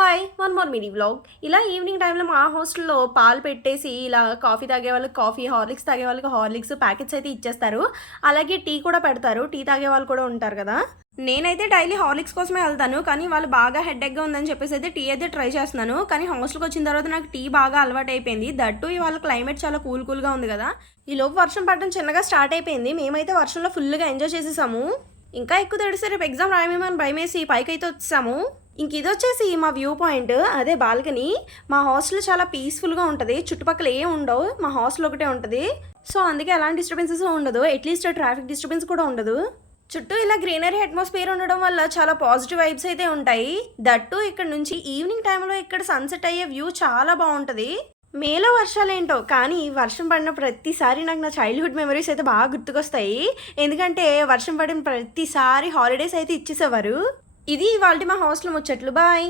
Hi one more mini vlog. ఇలా evening టైంలో మా హాస్టల్లో పాలు పెట్టేసి ఇలా కాఫీ తాగే వాళ్ళకి కాఫీ, హార్లిక్స్ తాగే వాళ్ళకి హార్లిక్స్ ప్యాకెట్స్ అయితే ఇచ్చేస్తారు. అలాగే టీ కూడా పెడతారు. టీ తాగే వాళ్ళు కూడా ఉంటారు కదా. నేనైతే డైలీ హార్లిక్స్ కోసమే వెళ్తాను. కానీ వాళ్ళు బాగా హెడ్ఏక్గా ఉందని చెప్పేసి అయితే టీ అయితే ట్రై చేస్తున్నాను. కానీ హాస్టల్కి వచ్చిన తర్వాత నాకు టీ బాగా అలవాటు అయిపోయింది. దట్టు ఇవాళ క్లైమేట్ చాలా కూల్గా ఉంది కదా. ఈలోపు వర్షం పడడం చిన్నగా స్టార్ట్ అయిపోయింది. మేమైతే వర్షంలో ఫుల్గా ఎంజాయ్ చేసేసాము. ఇంకా ఎక్కువ తడిస్తే రేపు ఎగ్జామ్ రాయమేమని భయమేసి పైకి అయితే వచ్చేసాము. ఇంక ఇది వచ్చేసి మా వ్యూ పాయింట్, అదే బాల్కనీ. మా హాస్టల్ చాలా పీస్ఫుల్గా ఉంటుంది. చుట్టుపక్కల ఏం ఉండవు, మా హాస్టల్ ఒకటే ఉంటుంది. సో అందుకే ఎలాంటి డిస్టర్బెన్సెస్ ఉండదు. అట్లీస్ట్ ట్రాఫిక్ డిస్టర్బెన్స్ కూడా ఉండదు. చుట్టూ ఇలా గ్రీనరీ అట్మాస్ఫియర్ ఉండడం వల్ల చాలా పాజిటివ్ వైబ్స్ అయితే ఉంటాయి. దట్టు ఇక్కడ నుంచి ఈవినింగ్ టైంలో ఇక్కడ సన్సెట్ అయ్యే వ్యూ చాలా బాగుంటుంది. మేలో వర్షాలు ఏంటో కానీ వర్షం పడిన ప్రతిసారి నాకు నా చైల్డ్హుడ్ మెమరీస్ అయితే బాగా గుర్తుకొస్తాయి. ఎందుకంటే వర్షం పడిన ప్రతిసారి హాలిడేస్ అయితే ఇచ్చేసేవారు. ఇది ఇవాళ మా హాస్టల్ ముచ్చట్లు. బాయ్.